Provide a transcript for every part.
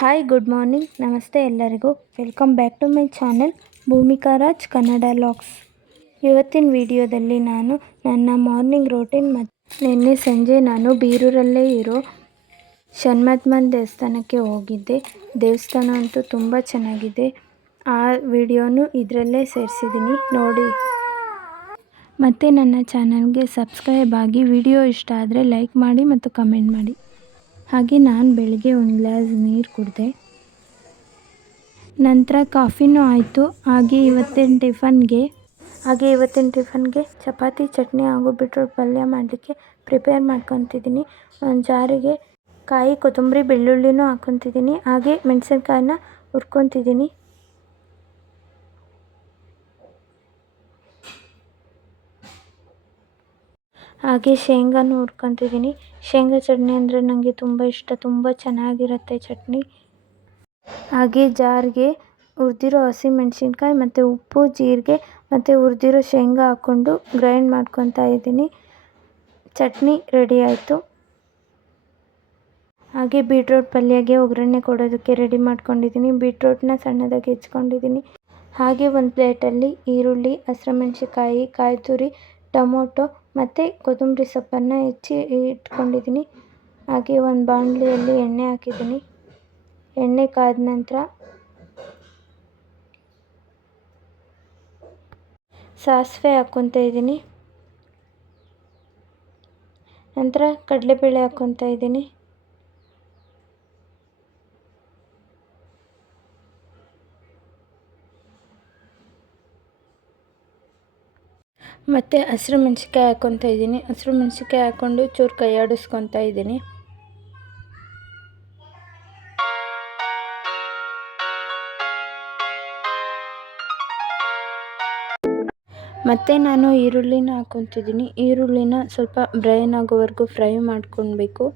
Hi, good morning, ನಮಸ್ತೆ ಎಲ್ಲರಿಗೂ. Welcome back to my channel Bhoomika Raj Kannada logs. ಇವತ್ತಿನ ವಿಡಿಯೋದಲ್ಲಿ ನಾನು ನನ್ನ ಮಾರ್ನಿಂಗ್ ರೂಟೀನ್ ಮತ್ತು ನಿನ್ನೆ ಸಂಜೆ ನಾನು ಬೀರೂರಲ್ಲೇ ಇರೋ ಷಣ್ಮಂತಮ್ಮನ ದೇವಸ್ಥಾನಕ್ಕೆ ಹೋಗಿದ್ದೆ. ದೇವಸ್ಥಾನ ಅಂತೂ ತುಂಬ ಚೆನ್ನಾಗಿದೆ. ಆ ವಿಡಿಯೋನು ಇದರಲ್ಲೇ ಸೇರಿಸಿದ್ದೀನಿ, ನೋಡಿ. ಮತ್ತು ನನ್ನ ಚಾನಲ್ಗೆ ಸಬ್ಸ್ಕ್ರೈಬ್ ಆಗಿ. ವಿಡಿಯೋ ಇಷ್ಟ ಆದರೆ ಲೈಕ್ ಮಾಡಿ ಮತ್ತು ಕಮೆಂಟ್ ಮಾಡಿ. ಹಾಗೆ ನಾನು ಬೆಳಗ್ಗೆ ಒಂದು ಗ್ಲಾಸ್ ನೀರು ಕುಡಿದೆ. ನಂತರ ಕಾಫಿನೂ ಆಯಿತು. ಹಾಗೆ ಇವತ್ತಿನ ಟಿಫನ್ಗೆ ಚಪಾತಿ, ಚಟ್ನಿ ಹಾಗೂ ಬೀಟ್ರೂಟ್ ಪಲ್ಯ ಮಾಡಲಿಕ್ಕೆ ಪ್ರಿಪೇರ್ ಮಾಡ್ಕೊತಿದ್ದೀನಿ. ಒಂದು ಜಾರಿಗೆ ಕಾಯಿ, ಕೊತ್ತಂಬರಿ, ಬೆಳ್ಳುಳ್ಳಿನೂ ಹಾಕ್ಕೊತಿದ್ದೀನಿ. ಹಾಗೆ ಮೆಣಸಿನ್ಕಾಯಿನ ಹುರ್ಕೊತಿದ್ದೀನಿ. ಹಾಗೆ ಶೇಂಗಾನು ಹುರ್ಕೊತಿದ್ದೀನಿ. ಶೇಂಗಾ ಚಟ್ನಿ ಅಂದರೆ ನನಗೆ ತುಂಬ ಇಷ್ಟ, ತುಂಬ ಚೆನ್ನಾಗಿರುತ್ತೆ ಚಟ್ನಿ. ಹಾಗೆ ಜಾರಿಗೆ ಹುರಿದಿರೋ ಹಸಿಮೆಣಸಿನ್ಕಾಯಿ ಮತ್ತು ಉಪ್ಪು, ಜೀರಿಗೆ ಮತ್ತು ಹುರಿದಿರೋ ಶೇಂಗಾ ಹಾಕ್ಕೊಂಡು ಗ್ರೈಂಡ್ ಮಾಡ್ಕೊತಾ ಇದ್ದೀನಿ. ಚಟ್ನಿ ರೆಡಿ ಆಯಿತು. ಹಾಗೆ ಬೀಟ್ರೂಟ್ ಪಲ್ಯಗೆ ಒಗ್ಗರಣೆ ಕೊಡೋದಕ್ಕೆ ರೆಡಿ ಮಾಡ್ಕೊಂಡಿದ್ದೀನಿ. ಬೀಟ್ರೂಟ್ನ ಸಣ್ಣದಾಗಿ ಹೆಚ್ಕೊಂಡಿದ್ದೀನಿ. ಹಾಗೆ ಒಂದು ಪ್ಲೇಟಲ್ಲಿ ಈರುಳ್ಳಿ, ಹಸಿಮೆಣಸಿನ್ಕಾಯಿ, ಕಾಯಿ ತುರಿ, ಟೊಮೊಟೊ ಮತ್ತು ಕೊತ್ತಂಬರಿ ಸೊಪ್ಪನ್ನು ಹೆಚ್ಚಿ ಇಟ್ಕೊಂಡಿದ್ದೀನಿ. ಹಾಗೆ ಒಂದು ಬಾಣಲಿಯಲ್ಲಿ ಎಣ್ಣೆ ಹಾಕಿದ್ದೀನಿ. ಎಣ್ಣೆ ಕಾದ ನಂತರ ಸಾಸಿವೆ ಹಾಕ್ಕೊತಾ ಇದ್ದೀನಿ. ನಂತರ ಕಡಲೆಬೇಳೆ ಹಾಕ್ಕೊತಾ ಇದ್ದೀನಿ. ಮತ್ತು ಹಸಿರು ಮೆಣಸಿನ್ಕಾಯಿ ಹಾಕ್ಕೊತಾ ಇದ್ದೀನಿ. ಹಸಿರು ಮೆಣಸಿನ್ಕಾಯಿ ಹಾಕ್ಕೊಂಡು ಚೂರು ಕೈ ಆಡಿಸ್ಕೊತಾ ಇದ್ದೀನಿ. ಮತ್ತು ನಾನು ಈರುಳ್ಳಿನ ಹಾಕ್ಕೊತಿದ್ದೀನಿ. ಈರುಳ್ಳಿನ ಸ್ವಲ್ಪ ಬ್ರೌನ್ ಆಗೋವರೆಗೂ ಫ್ರೈ ಮಾಡ್ಕೊಳ್ಬೇಕು.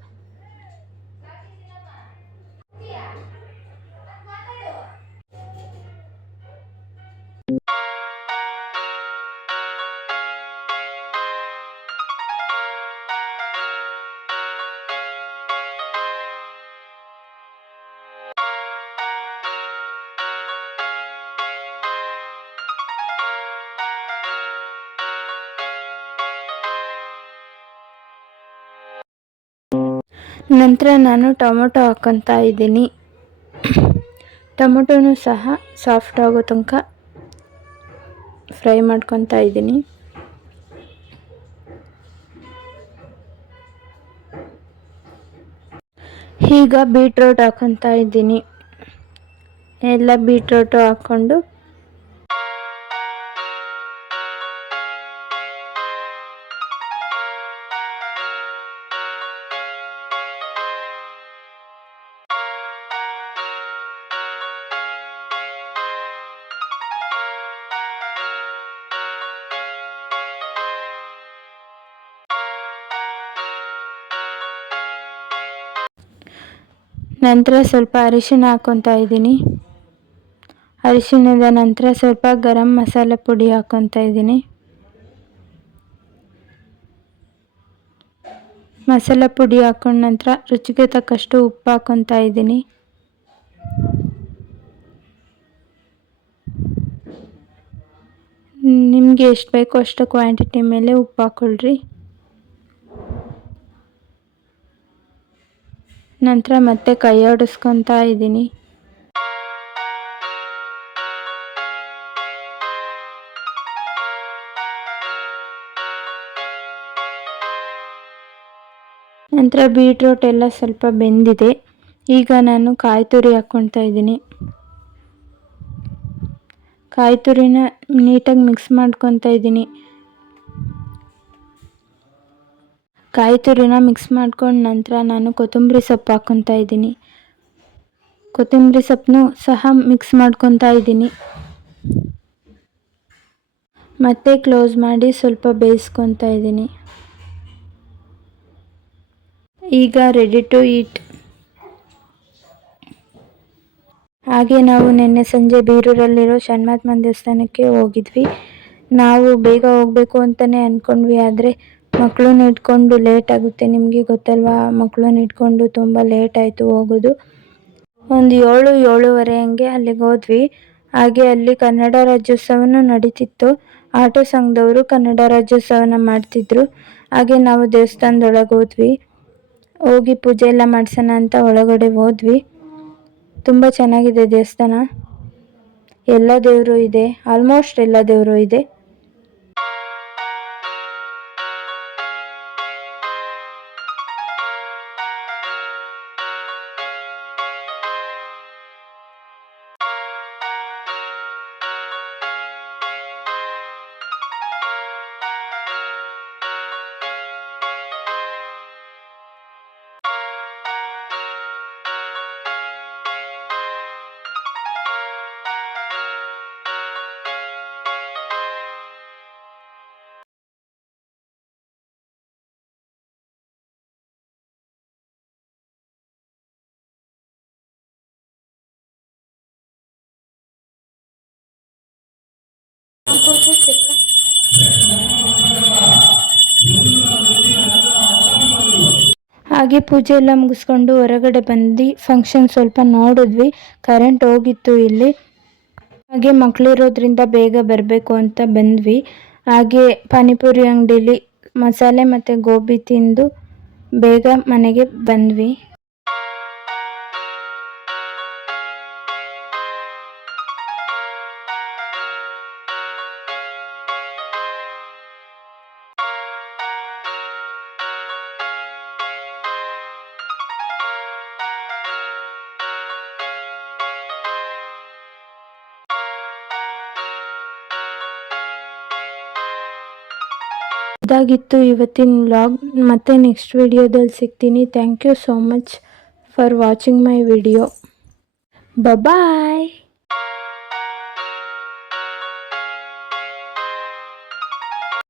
ನಂತರ ನಾನು ಟೊಮೊಟೊ ಹಾಕ್ಕೊತಾ ಇದ್ದೀನಿ. ಟೊಮೊಟೊನೂ ಸಹ ಸಾಫ್ಟ್ ಆಗೋ ತನಕ ಫ್ರೈ ಮಾಡ್ಕೊತಾ ಇದ್ದೀನಿ. ಈಗ ಬೀಟ್ರೂಟ್ ಹಾಕ್ಕೊತಾ ಇದ್ದೀನಿ. ಎಲ್ಲ ಬೀಟ್ರೂಟು ಹಾಕ್ಕೊಂಡು ನಂತರ ಸ್ವಲ್ಪ ಅರಿಶಿನ ಹಾಕ್ಕೊತಾ ಇದ್ದೀನಿ. ಅರಿಶಿಣದ ನಂತರ ಸ್ವಲ್ಪ ಗರಂ ಮಸಾಲೆ ಪುಡಿ ಹಾಕ್ಕೊತಾ ಇದ್ದೀನಿ. ಮಸಾಲೆ ಪುಡಿ ಹಾಕ್ಕೊಂಡ ನಂತರ ರುಚಿಗೆ ತಕ್ಕಷ್ಟು ಉಪ್ಪು ಹಾಕ್ಕೊತಾ ಇದ್ದೀನಿ. ನಿಮಗೆ ಎಷ್ಟು ಬೇಕೋ ಅಷ್ಟು ಕ್ವಾಂಟಿಟಿ ಮೇಲೆ ಉಪ್ಪು ಹಾಕ್ಕೊಳ್ರಿ. ನಂತರ ಮತ್ತೆ ಕೈ ಆಡಿಸ್ಕೊತಾ ಇದ್ದೀನಿ. ನಂತರ ಬೀಟ್ರೂಟ್ ಎಲ್ಲ ಸ್ವಲ್ಪ ಬೆಂದಿದೆ. ಈಗ ನಾನು ಕಾಯಿ ತುರಿ ಹಾಕ್ಕೊತಾ ಇದ್ದೀನಿ. ಕಾಯಿ ತುರಿನ ನೀಟಾಗಿ ಮಿಕ್ಸ್ ಮಾಡ್ಕೊತಾ ಇದ್ದೀನಿ. ಕಾಯಿ ತುರಿನ ಮಿಕ್ಸ್ ಮಾಡ್ಕೊಂಡ ನಂತರ ನಾನು ಕೊತ್ತಂಬರಿ ಸೊಪ್ಪು ಹಾಕ್ಕೊತಾ ಇದ್ದೀನಿ. ಕೊತ್ತಂಬರಿ ಸೊಪ್ಪನ್ನು ಸಹ ಮಿಕ್ಸ್ ಮಾಡ್ಕೊತಾ ಇದ್ದೀನಿ. ಮತ್ತೆ ಕ್ಲೋಸ್ ಮಾಡಿ ಸ್ವಲ್ಪ ಬೇಯಿಸ್ಕೊತಾ ಇದ್ದೀನಿ. ಈಗ ರೆಡಿ ಟು ಈಟ್. ಹಾಗೆ ನಾವು ನಿನ್ನೆ ಸಂಜೆ ಬೀರೂರಲ್ಲಿರೋ ಷಣ್ಮಂತಮ್ಮನ ದೇವಸ್ಥಾನಕ್ಕೆ ಹೋಗಿದ್ವಿ. ನಾವು ಬೇಗ ಹೋಗಬೇಕು ಅಂತಲೇ ಅಂದ್ಕೊಂಡ್ವಿ, ಆದರೆ ಮಕ್ಕಳನ್ನ ಇಟ್ಕೊಂಡು ಲೇಟ್ ಆಗುತ್ತೆ. ನಿಮಗೆ ಗೊತ್ತಲ್ವಾ, ಮಕ್ಕಳನ್ನ ಇಟ್ಕೊಂಡು ತುಂಬ ಲೇಟ್ ಆಯಿತು ಹೋಗೋದು. ಒಂದು 7-7:30 ಹಂಗೆ ಅಲ್ಲಿಗೆ ಹೋದ್ವಿ. ಹಾಗೆ ಅಲ್ಲಿ ಕನ್ನಡ ರಾಜ್ಯೋತ್ಸವನೂ ನಡೀತಿತ್ತು. ಆಟೋ ಸಂಘದವರು ಕನ್ನಡ ರಾಜ್ಯೋತ್ಸವನ ಮಾಡ್ತಿದ್ರು. ಹಾಗೆ ನಾವು ದೇವಸ್ಥಾನದೊಳಗೆ ಹೋದ್ವಿ. ಹೋಗಿ ಪೂಜೆ ಎಲ್ಲ ಮಾಡ್ಸೋಣ ಅಂತ ಒಳಗಡೆ ಹೋದ್ವಿ. ತುಂಬ ಚೆನ್ನಾಗಿದೆ ದೇವಸ್ಥಾನ. ಎಲ್ಲ ದೇವರು ಇದೆ, ಆಲ್ಮೋಸ್ಟ್ ಎಲ್ಲ ದೇವರು ಇದೆ. ಹಾಗೆ ಪೂಜೆ ಎಲ್ಲ ಮುಗಿಸ್ಕೊಂಡು ಹೊರಗಡೆ ಬಂದು ಫಂಕ್ಷನ್ ಸ್ವಲ್ಪ ನೋಡಿದ್ವಿ. ಕರೆಂಟ್ ಹೋಗಿತ್ತು ಇಲ್ಲಿ. ಹಾಗೆ ಮಕ್ಕಳಿರೋದ್ರಿಂದ ಬೇಗ ಬರಬೇಕು ಅಂತ ಬಂದ್ವಿ. ಹಾಗೆ ಪಾನಿಪುರಿ ಅಂಗಡಿಲಿ ಮಸಾಲೆ ಮತ್ತು ಗೋಬಿ ತಿಂದು ಬೇಗ ಮನೆಗೆ ಬಂದ್ವಿ. ಇದಾಗಿತ್ತು ಇವತ್ತಿನ ವ್ಲಾಗ್. ಮತ್ತೆ ನೆಕ್ಸ್ಟ್ ವಿಡಿಯೋದಲ್ಲಿ ಸಿಗ್ತೀನಿ. Thank you so much for watching my video. Bye.